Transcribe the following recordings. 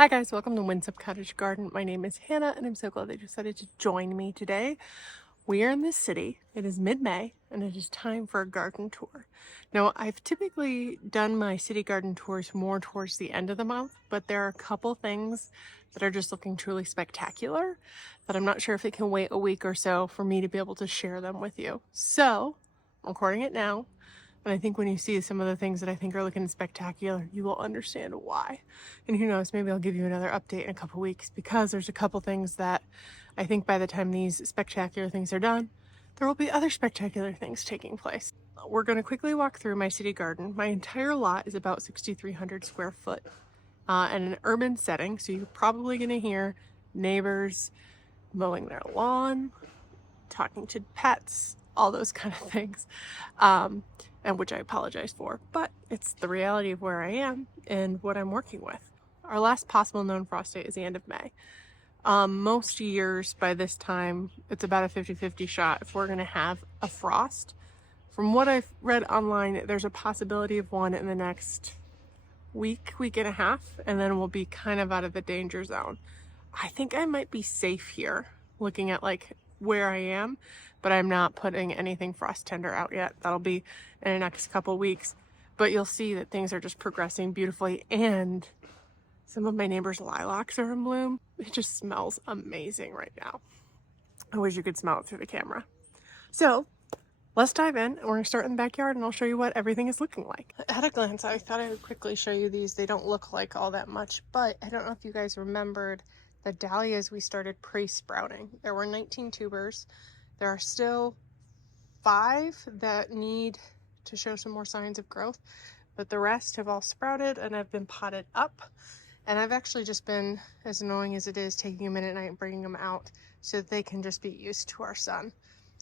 Hi guys, welcome to Windsome Cottage Garden. My name is Hannah and I'm so glad that you decided to join me today. We are in this city. It is mid-May and it is time for a garden tour. Now, I've typically done my city garden tours more towards the end of the month, but there are a couple things that are just looking truly spectacular that I'm not sure if it can wait a week or so for me to be able to share them with you. So, I'm recording it now. And I think when you see some of the things that I think are looking spectacular, you will understand why. And who knows, maybe I'll give you another update in a couple weeks because there's a couple things that I think by the time these spectacular things are done, there will be other spectacular things taking place. We're going to quickly walk through my city garden. My entire lot is about 6,300 square foot in an urban setting. So you're probably going to hear neighbors mowing their lawn, talking to pets, all those kind of things, and which I apologize for, but it's the reality of where I am and what I'm working with. Our last possible known frost date is the end of May. Most years by this time, it's about a 50-50 shot if we're going to have a frost. From what I've read online, there's a possibility of one in the next week and a half, and then we'll be kind of out of the danger zone. I think I might be safe here, looking at like where I am, but I'm not putting anything frost tender out yet. That'll be in the next couple weeks, but you'll see that things are just progressing beautifully, and some of my neighbors' lilacs are in bloom. It just smells amazing right now. I wish you could smell it through the camera. So let's dive in, and we're gonna start in the backyard and I'll show you what everything is looking like. At a glance, I thought I would quickly show you these. They don't look like all that much, but I don't know if you guys remembered the dahlias we started pre-sprouting. There were 19 tubers. There are still 5 that need to show some more signs of growth, but the rest have all sprouted and have been potted up. And I've actually just been, as annoying as it is, taking a minute at night and bringing them out so that they can just be used to our sun.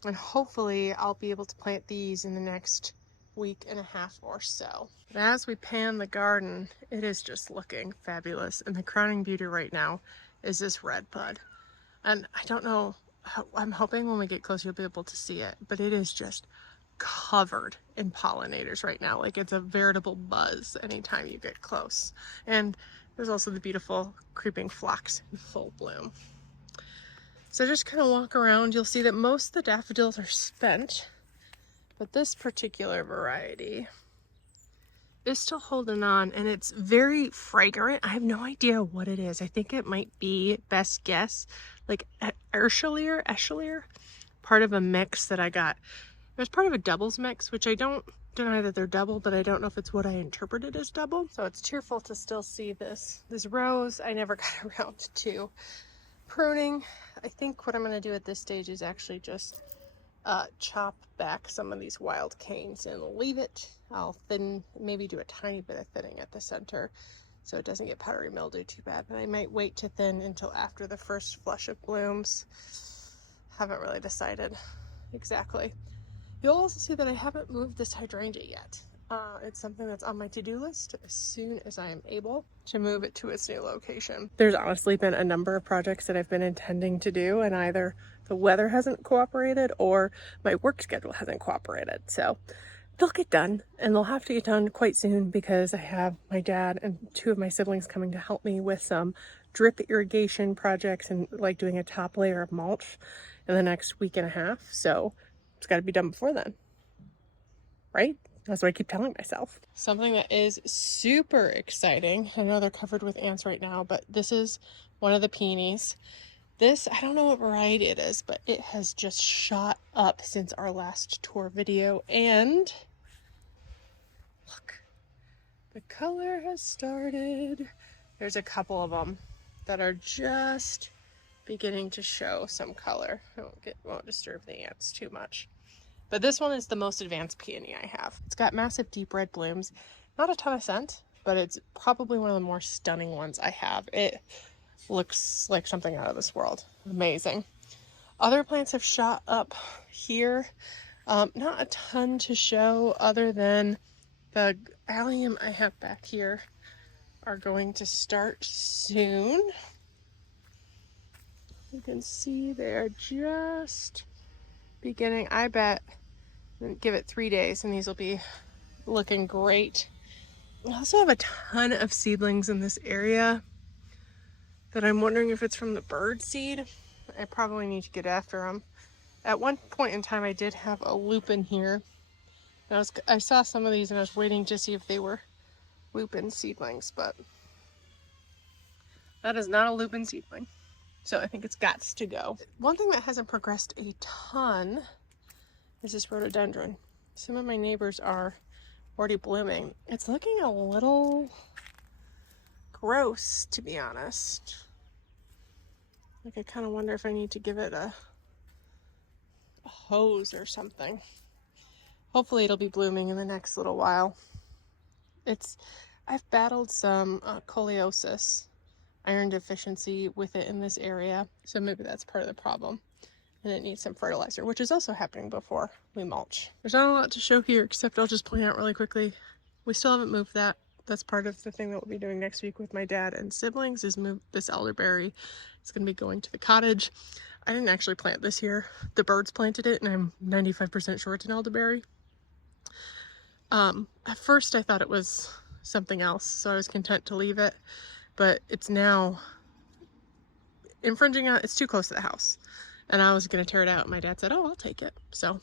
And hopefully I'll be able to plant these in the next week and a half or so. But as we pan the garden, it is just looking fabulous. And the crowning beauty right now is this red bud. And I don't know, I'm hoping when we get close you'll be able to see it, but it is just covered in pollinators right now. Like it's a veritable buzz anytime you get close. And there's also the beautiful creeping phlox in full bloom. So just kind of walk around, you'll see that most of the daffodils are spent, but this particular variety is still holding on, and it's very fragrant. I have no idea what it is. I think it might be, best guess, like Eschelier, part of a mix that I got. It was part of a doubles mix, which I don't deny that they're double, but I don't know if it's what I interpreted as double. So it's cheerful to still see this rose. I never got around to pruning. I think what I'm going to do at this stage is actually just chop back some of these wild canes and leave it. I'll maybe do a tiny bit of thinning at the center so it doesn't get powdery mildew too bad, but I might wait to thin until after the first flush of blooms. Haven't really decided exactly. You'll also see that I haven't moved this hydrangea yet. It's something that's on my to-do list as soon as I am able to move it to its new location. There's honestly been a number of projects that I've been intending to do, and either the weather hasn't cooperated or my work schedule hasn't cooperated. So they'll get done, and they'll have to get done quite soon because I have my dad and 2 of my siblings coming to help me with some drip irrigation projects and like doing a top layer of mulch in the next week and a half. So it's got to be done before then, right? That's what I keep telling myself. Something that is super exciting. I know they're covered with ants right now, but this is one of the peonies. This, I don't know what variety it is, but it has just shot up since our last tour video. And look, the color has started. There's a couple of them that are just beginning to show some color. I won't disturb the ants too much. But this one is the most advanced peony I have. It's got massive deep red blooms. Not a ton of scent, but it's probably one of the more stunning ones I have. It looks like something out of this world. Amazing. Other plants have shot up here. Not a ton to show other than the allium I have back here are going to start soon. You can see they're just beginning. I bet give it 3 days and these will be looking great. I also have a ton of seedlings in this area. that I'm wondering if it's from the bird seed. I probably need to get after them. At one point in time, I did have a lupin here. I saw some of these and I was waiting to see if they were lupin seedlings, but that is not a lupin seedling. So I think it's got to go. One thing that hasn't progressed a ton is this rhododendron. Some of my neighbors are already blooming. It's looking a little gross, to be honest. Like, I kind of wonder if I need to give it a hose or something. Hopefully it'll be blooming in the next little while. I've battled some scoliosis, iron deficiency with it in this area, so maybe that's part of the problem. And it needs some fertilizer, which is also happening before we mulch. There's not a lot to show here, except I'll just point out really quickly. We still haven't moved that. That's part of the thing that we'll be doing next week with my dad and siblings, is move this elderberry. It's going to be going to the cottage. I didn't actually plant this here. The birds planted it, and I'm 95% sure it's an elderberry. At first I thought it was something else, so I was content to leave it, but it's now infringing on, it's too close to the house. And I was going to tear it out. My dad said, oh, I'll take it. So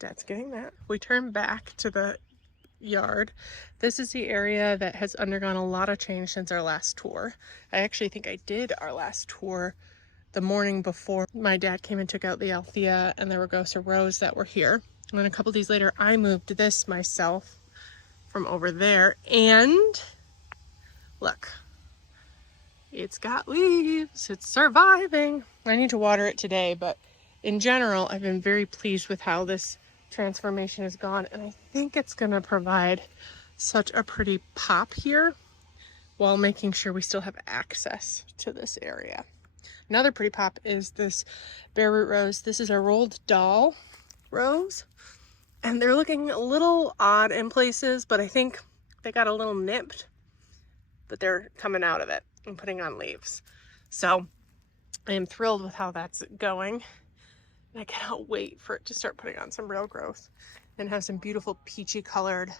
Dad's getting that. We turn back to the yard. This is the area that has undergone a lot of change since our last tour. I actually think I did our last tour the morning before my dad came and took out the Althea and the Rugosa Rose that were here. And then a couple days later, I moved this myself from over there. And look, it's got leaves. It's surviving. I need to water it today, but in general, I've been very pleased with how this transformation has gone. And I think it's going to provide such a pretty pop here while making sure we still have access to this area. Another pretty pop is this bare root rose. This is a rolled doll rose. And they're looking a little odd in places, but I think they got a little nipped. But they're coming out of it and putting on leaves. So I am thrilled with how that's going. And I cannot wait for it to start putting on some real growth and have some beautiful peachy colored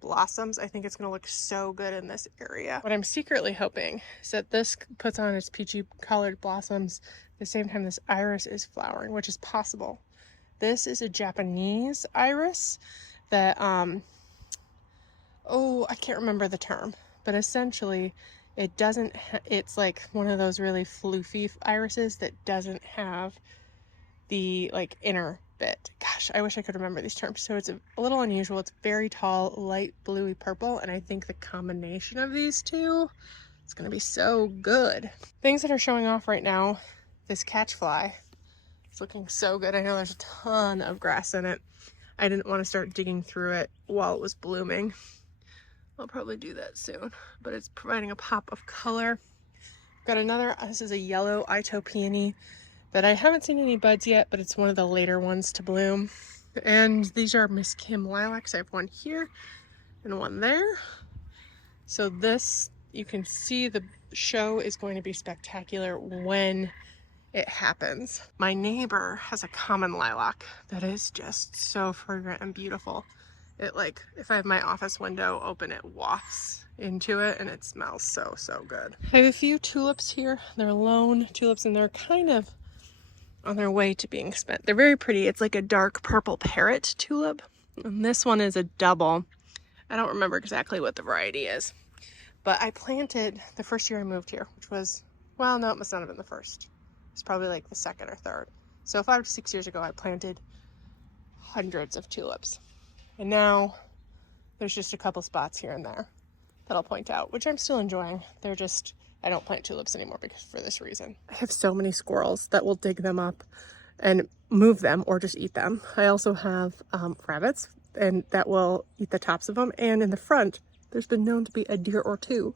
blossoms. I think it's going to look so good in this area. What I'm secretly hoping is that this puts on its peachy colored blossoms at the same time this iris is flowering, which is possible. This is a Japanese iris that, oh, I can't remember the term, but essentially it doesn't, it's like one of those really floofy irises that doesn't have the like inner bit. Gosh, I wish I could remember these terms. So it's a little unusual. It's very tall, light bluey purple, and I think the combination of these two is going to be so good. Things that are showing off right now, this catchfly. It's looking so good. I know there's a ton of grass in it. I didn't want to start digging through it while it was blooming. I'll probably do that soon, but it's providing a pop of color. Got another, this is a yellow Ito peony that I haven't seen any buds yet, but it's one of the later ones to bloom. And these are Miss Kim lilacs. I have one here and one there. So this, you can see the show is going to be spectacular when it happens. My neighbor has a common lilac that is just so fragrant and beautiful. It, like, if I have my office window open, it wafts into it and it smells so, so good. I have a few tulips here. They're lone tulips and they're kind of on their way to being spent. They're very pretty. It's like a dark purple parrot tulip. And this one is a double. I don't remember exactly what the variety is. But I planted the first year I moved here, which was, well, no, it must not have been the first. It's probably like the second or third. So 5 to 6 years ago, I planted hundreds of tulips. And now there's just a couple spots here and there that I'll point out, which I'm still enjoying. They're just, I don't plant tulips anymore because for this reason. I have so many squirrels that will dig them up and move them or just eat them. I also have rabbits and that will eat the tops of them. And in the front, there's been known to be a deer or two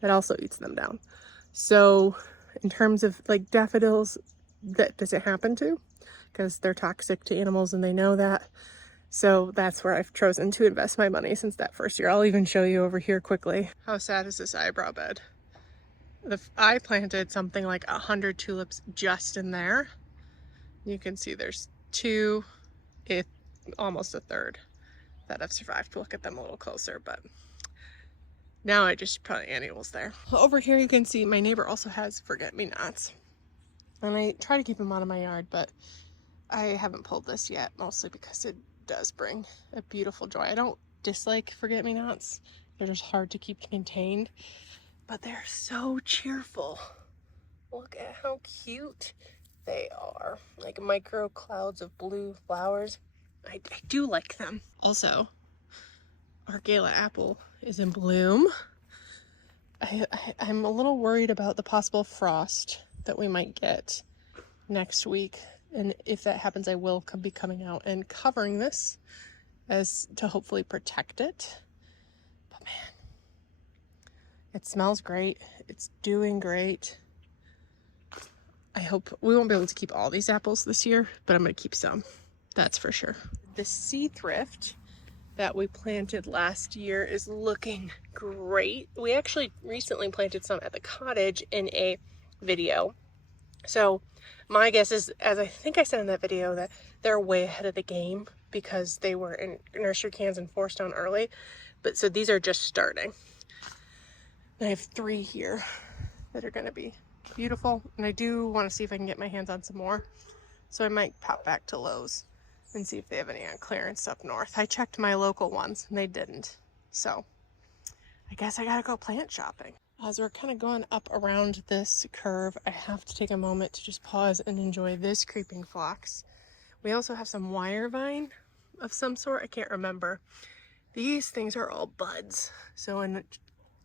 that also eats them down. So in terms of like daffodils, that doesn't happen to because they're toxic to animals and they know that. So that's where I've chosen to invest my money since that first year. I'll even show you over here quickly. How sad is this eyebrow bed? I planted something like 100 tulips just in there. You can see there's two, almost a third that have survived. We'll look at them a little closer, but Now I just put annuals there. Over here you can see my neighbor also has forget-me-nots. And I try to keep them out of my yard, but I haven't pulled this yet, mostly because it does bring a beautiful joy. I don't dislike forget-me-nots. They're just hard to keep contained, but they're so cheerful. Look at how cute they are. Like micro clouds of blue flowers. I do like them. Also, our gala apple is in bloom. I'm a little worried about the possible frost that we might get next week. And if that happens, I will be coming out and covering this as to hopefully protect it. But man, it smells great. It's doing great. I hope we won't be able to keep all these apples this year, but I'm going to keep some. That's for sure. The sea thrift that we planted last year is looking great. We actually recently planted some at the cottage in a video. So my guess is, as I think I said in that video, that they're way ahead of the game because they were in nursery cans and forced down early. But so these are just starting. I have 3 here that are going to be beautiful. And I do want to see if I can get my hands on some more. So I might pop back to Lowe's and see if they have any on clearance up north. I checked my local ones and they didn't. So I guess I gotta go plant shopping. As we're kind of going up around this curve, I have to take a moment to just pause and enjoy this creeping phlox. We also have some wire vine of some sort. I can't remember. These things are all buds. So in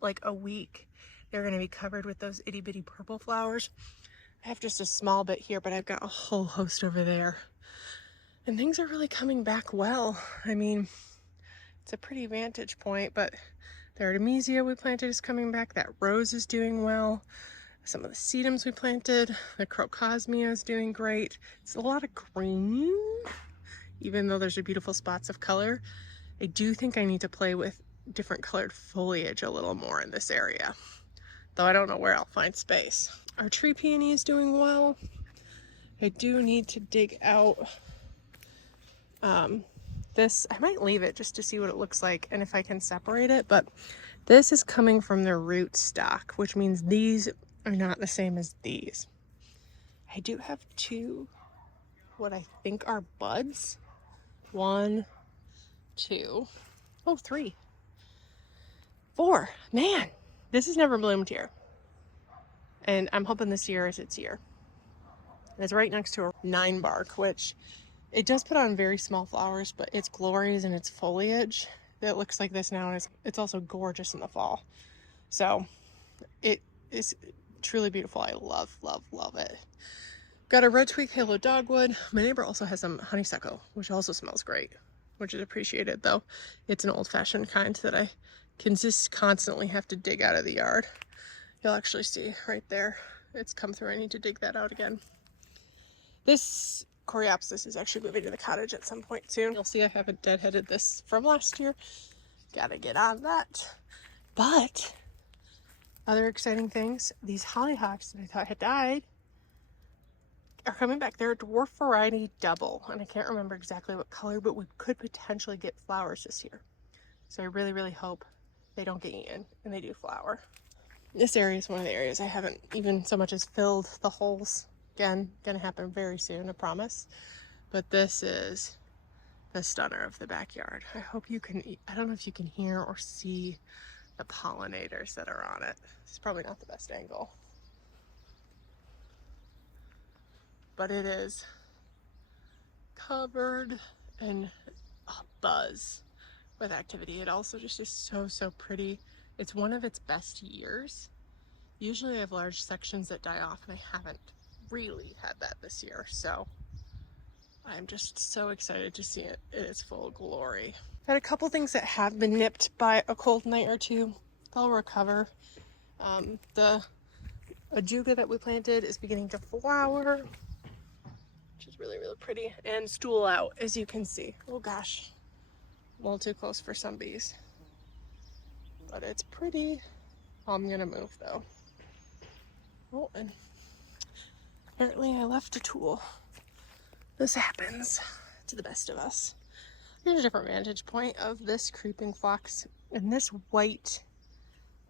like a week, they're gonna be covered with those itty bitty purple flowers. I have just a small bit here, but I've got a whole host over there. And things are really coming back well. I mean, it's a pretty vantage point, but the Artemisia we planted is coming back. That rose is doing well. Some of the sedums we planted, the crocosmia is doing great. It's a lot of green, even though there's beautiful spots of color. I do think I need to play with different colored foliage a little more in this area, though I don't know where I'll find space. Our tree peony is doing well. I do need to dig out this. I might leave it just to see what it looks like and if I can separate it, but this is coming from the root stock, which means these are not the same as these. I do have 2 what I think are buds. 1, 2, oh, 3, 4. Man, this has never bloomed here. And I'm hoping this year is its year. And it's right next to a 9 bark, which it does put on very small flowers, but its glories and its foliage that looks like this now, and it's also gorgeous in the fall. So it is truly beautiful. I love, love, love it. Got a red twig halo dogwood. My neighbor also has some honeysuckle, which also smells great, which is appreciated, though it's an old-fashioned kind that I can just constantly have to dig out of the yard. You'll actually see right there, it's come through. I need to dig that out again. This Coreopsis is actually moving to the cottage at some point soon. You'll see I haven't deadheaded this from last year. Gotta get on that. But other exciting things, these hollyhocks that I thought had died are coming back. They're a dwarf variety double, and I can't remember exactly what color, but we could potentially get flowers this year. So I really, really hope they don't get eaten and they do flower. This area is one of the areas I haven't even so much as filled the holes. Again, gonna happen very soon, I promise. But this is the stunner of the backyard. I hope you can, I don't know if you can hear or see the pollinators that are on it. It's probably not the best angle, but it is covered in a buzz with activity. It also just is so, so pretty. It's one of its best years. Usually I have large sections that die off, and I haven't really had that this year, so I'm just so excited to see it in its full glory. Had a couple things that have been nipped by a cold night or two. They'll recover. The ajuga that we planted is beginning to flower, which is really, really pretty, and stool out, as you can see. Oh gosh, a little too close for some bees, but it's pretty. I'm gonna move though. Oh, and apparently I left a tool. This happens to the best of us. Here's a different vantage point of this creeping phlox, and this white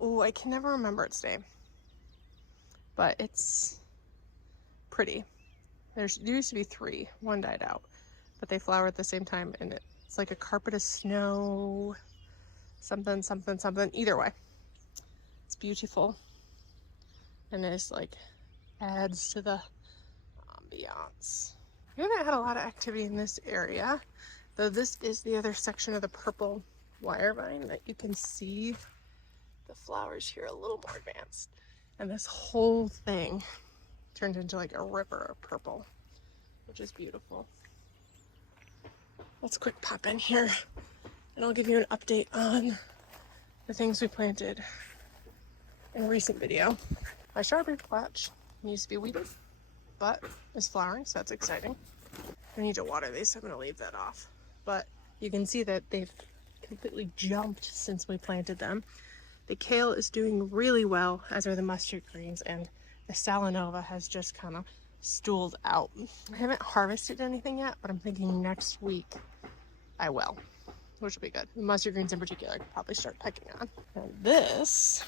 Oh, I can never remember its name, but it's pretty. There used to be 3. One died out, but they flower at the same time, and it's like a carpet of snow, something, something, something. Either way, it's beautiful, and it's like adds to the ambiance. We haven't had a lot of activity in this area, though this is the other section of the purple wire vine that you can see the flowers here a little more advanced. And this whole thing turned into like a river of purple, which is beautiful. Let's quick pop in here and I'll give you an update on the things we planted in a recent video. My strawberry patch used to be weeded, but is flowering, so that's exciting. I need to water these, so I'm going to leave that off. But you can see that they've completely jumped since we planted them. The kale is doing really well, as are the mustard greens, and the salanova has just kind of stooled out. I haven't harvested anything yet, but I'm thinking next week I will, which will be good. The mustard greens in particular I could probably start picking on. And this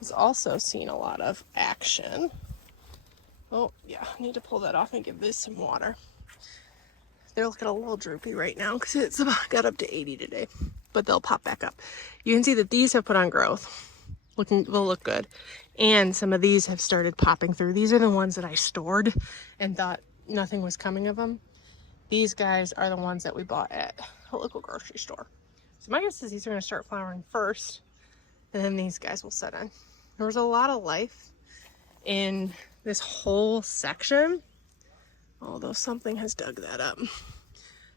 has also seen a lot of action. Oh yeah, I need to pull that off and give this some water. They're looking a little droopy right now because it's got up to 80 today, but they'll pop back up. You can see that these have put on growth. Will look good. And some of these have started popping through. These are the ones that I stored and thought nothing was coming of them. These guys are the ones that we bought at a local grocery store. So my guess is these are going to start flowering first, and then these guys will set in. There was a lot of life in this whole section, although something has dug that up.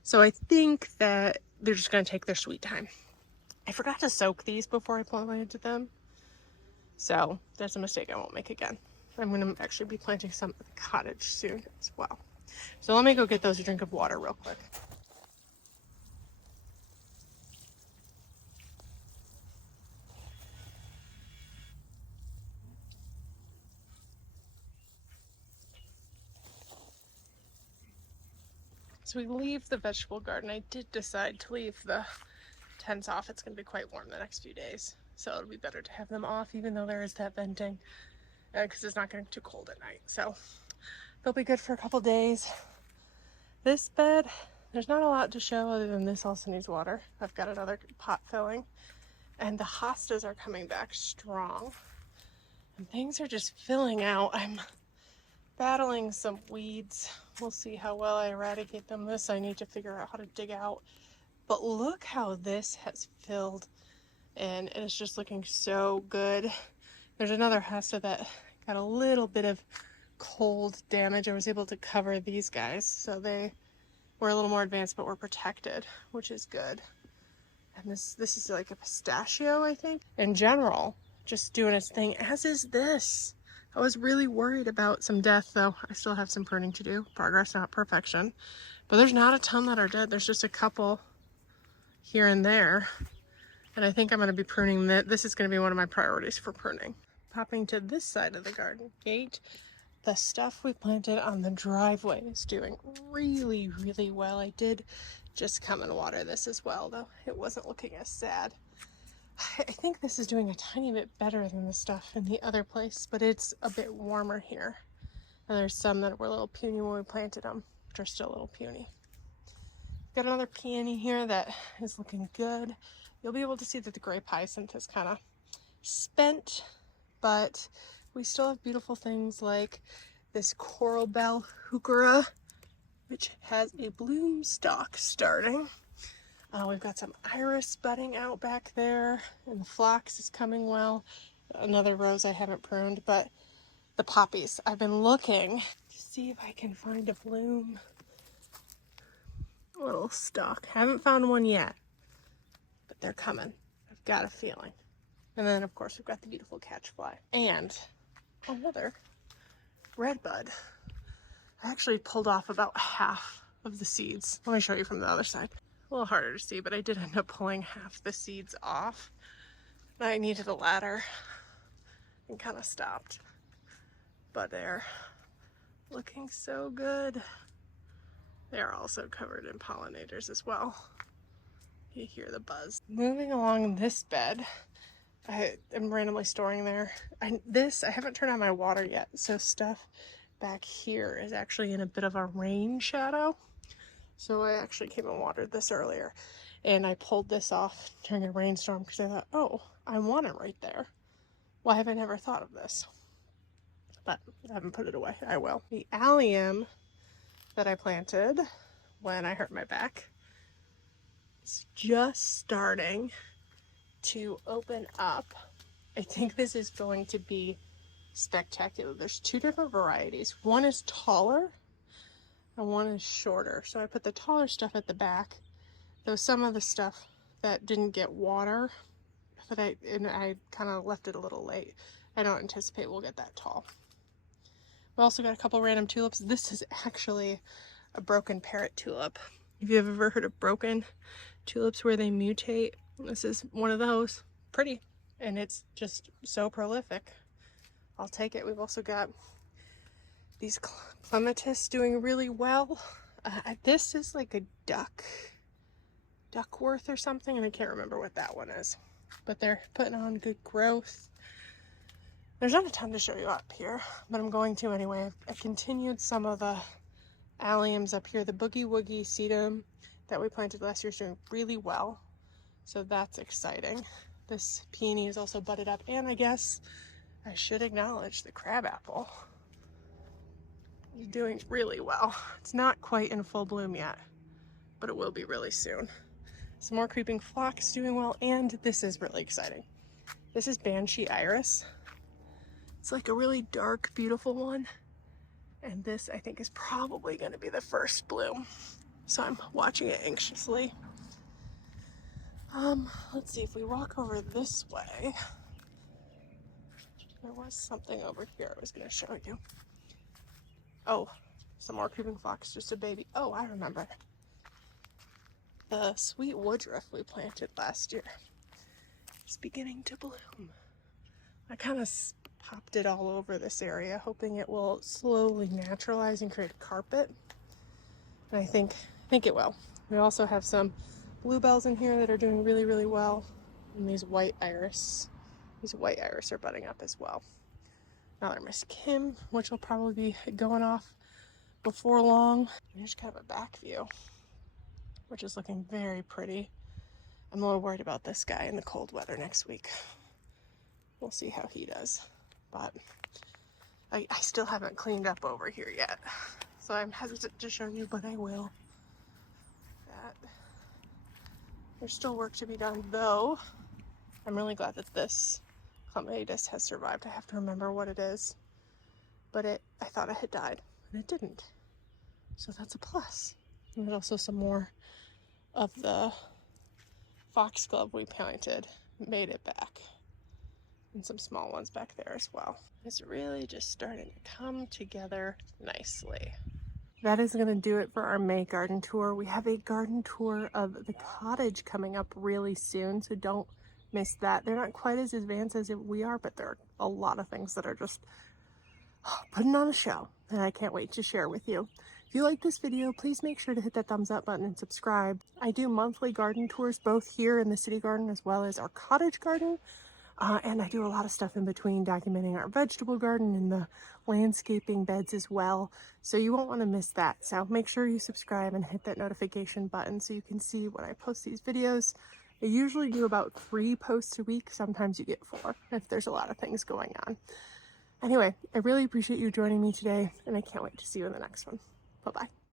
So I think that they're just going to take their sweet time. I forgot to soak these before I planted them, so that's a mistake I won't make again. I'm going to actually be planting some at the cottage soon as well. So let me go get those a drink of water real quick. So we leave the vegetable garden. I did decide to leave the tents off. It's going to be quite warm the next few days, so it'll be better to have them off, even though there is that venting, because it's not getting too cold at night. So they'll be good for a couple days. This bed, there's not a lot to show other than this also needs water. I've got another pot filling, and the hostas are coming back strong, and things are just filling out. I'm battling some weeds. We'll see how well I eradicate them. This I need to figure out how to dig out. But look how this has filled, and it's just looking so good. There's another hosta that got a little bit of cold damage. I was able to cover these guys, so they were a little more advanced, but were protected, which is good. And this is like a pistachio, I think. In general, just doing its thing, as is this. I was really worried about some death, though. I still have some pruning to do. Progress, not perfection. But there's not a ton that are dead. There's just a couple here and there. And I think I'm going to be pruning that. This is going to be one of my priorities for pruning. Popping to this side of the garden gate, the stuff we planted on the driveway is doing really, really well. I did just come and water this as well, though it wasn't looking as sad. I think this is doing a tiny bit better than the stuff in the other place, but it's a bit warmer here. And there's some that were a little puny when we planted them, which are still a little puny. Got another peony here that is looking good. You'll be able to see that the gray hyacinth is kind of spent, but we still have beautiful things like this coral bell heuchera, which has a bloom stalk starting. We've got some iris budding out back there, and the phlox is coming well. Another rose I haven't pruned, but the poppies. I've been looking to see if I can find a bloom. Little stalk. Haven't found one yet, but they're coming. I've got a feeling. And then, of course, we've got the beautiful catchfly. And another red bud. I actually pulled off about half of the seeds. Let me show you from the other side. A little harder to see, but I did end up pulling half the seeds off. I needed a ladder and kind of stopped. But they're looking so good. They're also covered in pollinators as well. You hear the buzz. Moving along this bed, I am randomly storing there. I haven't turned on my water yet, so stuff back here is actually in a bit of a rain shadow. So I actually came and watered this earlier, and I pulled this off during a rainstorm because I thought, oh, I want it right there. Why have I never thought of this? But I haven't put it away. I will. The allium that I planted when I hurt my back is just starting to open up. I think this is going to be spectacular. There's two different varieties. One is taller and one is shorter. So I put the taller stuff at the back, though some of the stuff that didn't get water, I kind of left it a little late. I don't anticipate we'll get that tall. We also got a couple random tulips. This is actually a broken parrot tulip. If you've ever heard of broken tulips where they mutate, this is one of those. Pretty, and it's just so prolific. I'll take it. We've also got these clematis doing really well. This is like a Duckworth or something, and I can't remember what that one is. But they're putting on good growth. There's not a ton to show you up here, but I'm going to anyway. I've continued some of the alliums up here. The Boogie Woogie sedum that we planted last year is doing really well, so that's exciting. This peony is also budded up, and I guess I should acknowledge the crabapple is doing really well. It's not quite in full bloom yet, but it will be really soon. Some more creeping phlox doing well, and this is really exciting. This is Banshee Iris. It's like a really dark, beautiful one, and this I think is probably going to be the first bloom. So I'm watching it anxiously. Let's see, if we walk over this way, there was something over here I was going to show you. Oh, some more creeping phlox, just a baby. Oh, I remember. The sweet woodruff we planted last year is beginning to bloom. I kind of popped it all over this area, hoping it will slowly naturalize and create a carpet. And I think it will. We also have some bluebells in here that are doing really, really well. And these white iris are budding up as well. Another Miss Kim, which will probably be going off before long. Here's kind of a back view, which is looking very pretty. I'm a little worried about this guy in the cold weather next week. We'll see how he does. But I still haven't cleaned up over here yet. So I'm hesitant to show you, but I will. There's still work to be done, though. I'm really glad that this clematis has survived. I have to remember what it is. But I thought it had died, and it didn't. So that's a plus. And there's also some more of the foxglove we planted, made it back. And some small ones back there as well. It's really just starting to come together nicely. That is going to do it for our May garden tour. We have a garden tour of the cottage coming up really soon, so don't miss that. They're not quite as advanced as we are, but there are a lot of things that are just putting on a show, and I can't wait to share with you. If you like this video, please make sure to hit that thumbs up button and subscribe. I do monthly garden tours, both here in the city garden as well as our cottage garden. And I do a lot of stuff in between, documenting our vegetable garden and the landscaping beds as well. So you won't want to miss that. So make sure you subscribe and hit that notification button so you can see when I post these videos. I usually do about 3 posts a week. Sometimes you get 4 if there's a lot of things going on. Anyway, I really appreciate you joining me today, and I can't wait to see you in the next one. Bye-bye.